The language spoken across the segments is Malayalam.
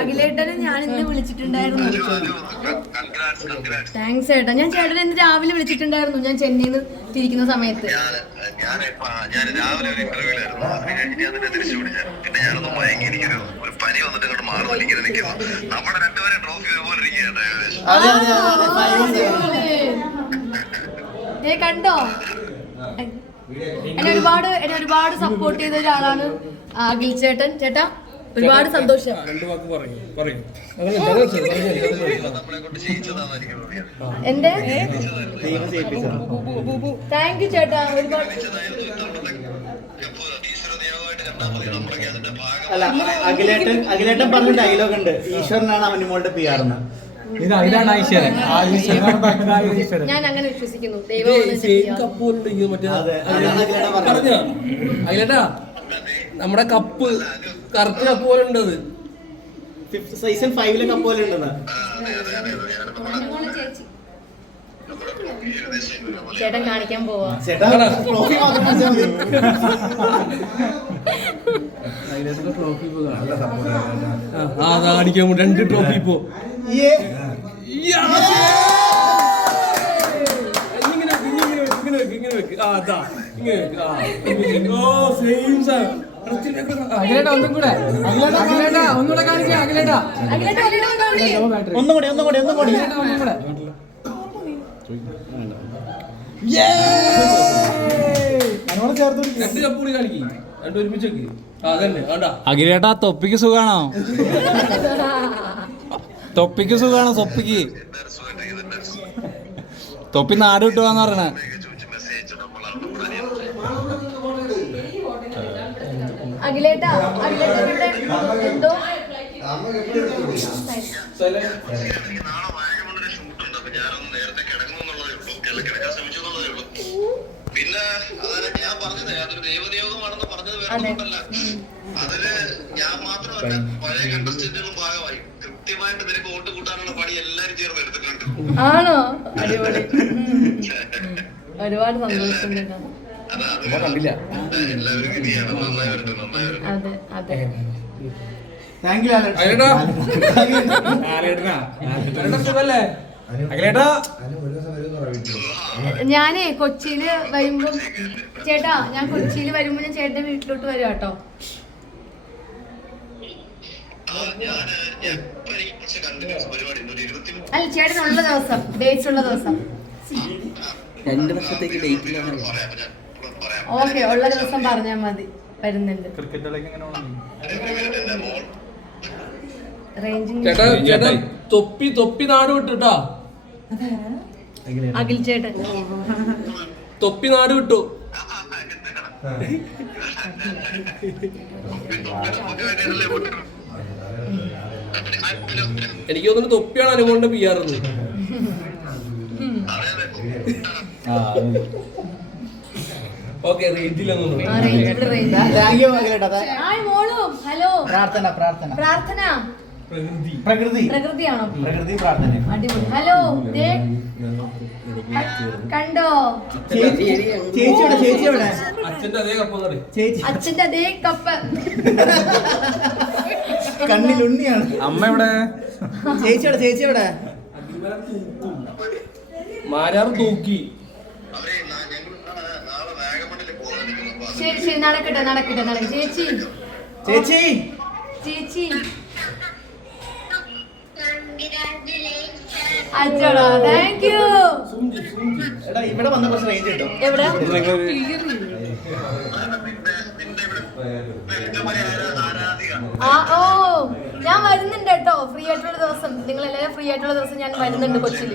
അഖിലേട്ടനെ ഞാൻ ഇന്ന് വിളിച്ചിട്ടുണ്ടായിരുന്നു. താങ്ക്സ് ഏട്ടാ ഞാൻ ചേട്ടനെ ഇന്ന് രാവിലെ വിളിച്ചിട്ടുണ്ടായിരുന്നു. ഞാൻ ചെന്നൈയിൽ നിന്ന് തിരിക്കുന്ന സമയത്ത് ഏ കണ്ടോ? എന്നെ ഒരുപാട് എന്നെ ഒരുപാട് സപ്പോർട്ട് ചെയ്ത ഒരാളാണ് അഖിൽ ചേട്ടൻ. ചേട്ടാ ഒരുപാട് സന്തോഷം. എന്റെ താങ്ക് യു ചേട്ടാ ഒരുപാട് അല്ല അഖിലേട്ടൻ അഖിലേട്ടൻ പറഞ്ഞ ഡയലോഗ് ഉണ്ട്. ഈശ്വരനാണ് അവനിമോളുടെ പി ആർന്ന് ഇതാണ് ഈശ്വരൻ. ഞാൻ അങ്ങനെ വിശ്വസിക്കുന്നു. മറ്റേ? നമ്മുടെ കപ്പ് കറക്റ്റ് കപ്പോലെ പോലെ ഉണ്ട് അത് ഫിഫ്ത് സീസൺ ഫൈവിലെ കപ്പോലെ പോലെ ഉണ്ടെന്ന് ചേട്ടൻ കാണിക്കാൻ പോവാ അതാ പോകും രണ്ട് ട്രോഫി ഇപ്പോ. ഇങ്ങനെ വെക്ക്, ഇങ്ങനെ വെക്ക്, ഇങ്ങനെ വെക്ക്, ഇങ്ങനെ വെക്ക്. ആ, അതാ. ഇങ്ങനെ വെക്ക്. ആ, ഓ, same സാധനം. അഖിലേട്ടാ ഒന്നും കൂടെ. അഖിലേട്ടാ അഖിലേട്ടാ ഒന്നുകൂടെ കാണിക്കാം അഖിലേട്ടാ. അഖിലേട്ടൻ അഖിലേട്ടൻ കാണി. ഒന്നും കൂടി ഒന്നും കൂടി ഒന്നും കൂടി. ഒന്നും കൂടെ. അഖിലേട്ടാ തൊപ്പിക്ക് സുഖാണോ? തൊപ്പിക്ക് സുഖാണോ തൊപ്പിക്ക്? തൊപ്പി നാട് വിട്ടുവാന്ന് പറയണേ. അഖിലേട്ട എന്നുള്ളതേ ഉള്ളൂ പിന്നെ ഞാൻ പറഞ്ഞത് അതൊരു ദൈവനിയോഗമാണെന്ന് പറഞ്ഞത് വേറെ അതിൽ ഞാൻ മാത്രമല്ല പഴയ കണ്ടസ്റ്റന്റുകളും ഭാഗമായി കൃത്യമായിട്ട് നിനക്ക് വോട്ട് കൂട്ടാനുള്ള പണി എല്ലാരും ചേർന്ന് എടുത്തിട്ടുണ്ട്. ആണോ? അടിപൊളി. ഒരുപാട് സന്തോഷം ഞാനേ കൊച്ചിയിൽ വരുമ്പം ചേട്ടാ ഞാൻ കൊച്ചിയിൽ വരുമ്പോ ഞാൻ ചേട്ടന്റെ വീട്ടിലോട്ട് വരും കേട്ടോ അല്ല ചേട്ടനുള്ള ദിവസം ഡേറ്റ് ഉള്ള ദിവസം രണ്ട് വർഷത്തേക്ക് ഡേറ്റിലാണ് ഓക്കെ ഉള്ള ദിവസം പറഞ്ഞാൽ മതി. വരുന്നുണ്ട്. ചേട്ടാ ചേട്ടാ തൊപ്പി തൊപ്പി നാട് വിട്ടു കേട്ടാ അഖിൽ ചേട്ടൻ. തൊപ്പി നാട് വിട്ടു. എനിക്ക് തോന്നുന്നു തൊപ്പിയാണ് അനുഭവം പി ആർ ഓക്കെ ഹലോ. പ്രാർത്ഥന പ്രാർത്ഥന. പ്രാർത്ഥന. പ്രകൃതി. പ്രകൃതി. പ്രകൃതിയാണോ പ്രകൃതി പ്രാർത്ഥന. അടിപൊളി. ഹലോ കണ്ടോ? അച്ഛന്റെ അതേ കപ്പ് ചേച്ചി. അച്ഛന്റെ അതേ കപ്പ്. കണ്ണിൽ ഉണ്ണിയാണ്. അമ്മ എവിടെ? ചേച്ചി ചേച്ചിയുടെ ചേച്ചി എവിടെ? മാരാർ തൂക്കി. ശരി ശരി നടക്കട്ടെ നടക്കട്ടെ നടക്കട്ടെ. ചേച്ചി. ചേച്ചി. ചേച്ചി. അച്ചോടാ താങ്ക് യു എടാ ഇവിടെ വന്ന കുറച്ച് റേഞ്ച് കിട്ടും. എവിടെ? ആ ഓ ഞാൻ വരുന്നുണ്ട് കേട്ടോ. ഫ്രീ ആയിട്ടുള്ള ദിവസം. നിങ്ങൾ എല്ലാവരും ഫ്രീ ആയിട്ടുള്ള ദിവസം ഞാൻ വരുന്നുണ്ട് കൊച്ചിയിൽ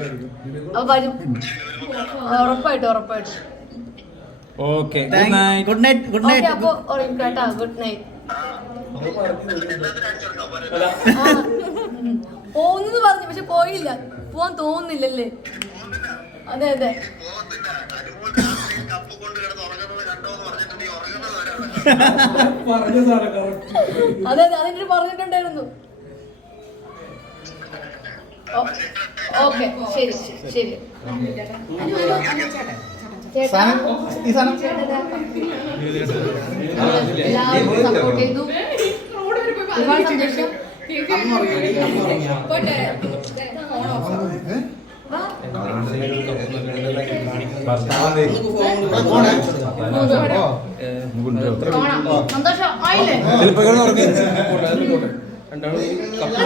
അപ്പൊ വരും. ഉറപ്പായിട്ടും ഉറപ്പായിട്ടും. Okay good night good night good night അപ്പൊ കേട്ടോ. ഗുഡ് നൈറ്റ് പോകുന്നത് പറഞ്ഞു പക്ഷെ പോയില്ല. പോവാൻ തോന്നുന്നില്ലല്ലേ? അതെ അതെ. അതെ അതെ. അതിന്റെ പറഞ്ഞിട്ടുണ്ടായിരുന്നു. ഓക്കെ. ശരി ശരി, സപ്പോർട്ട് ചെയ്തു ഒരുപാട് സന്തോഷം ആയില്ലേ. രണ്ടാളും കപ്പ് കപ്പ്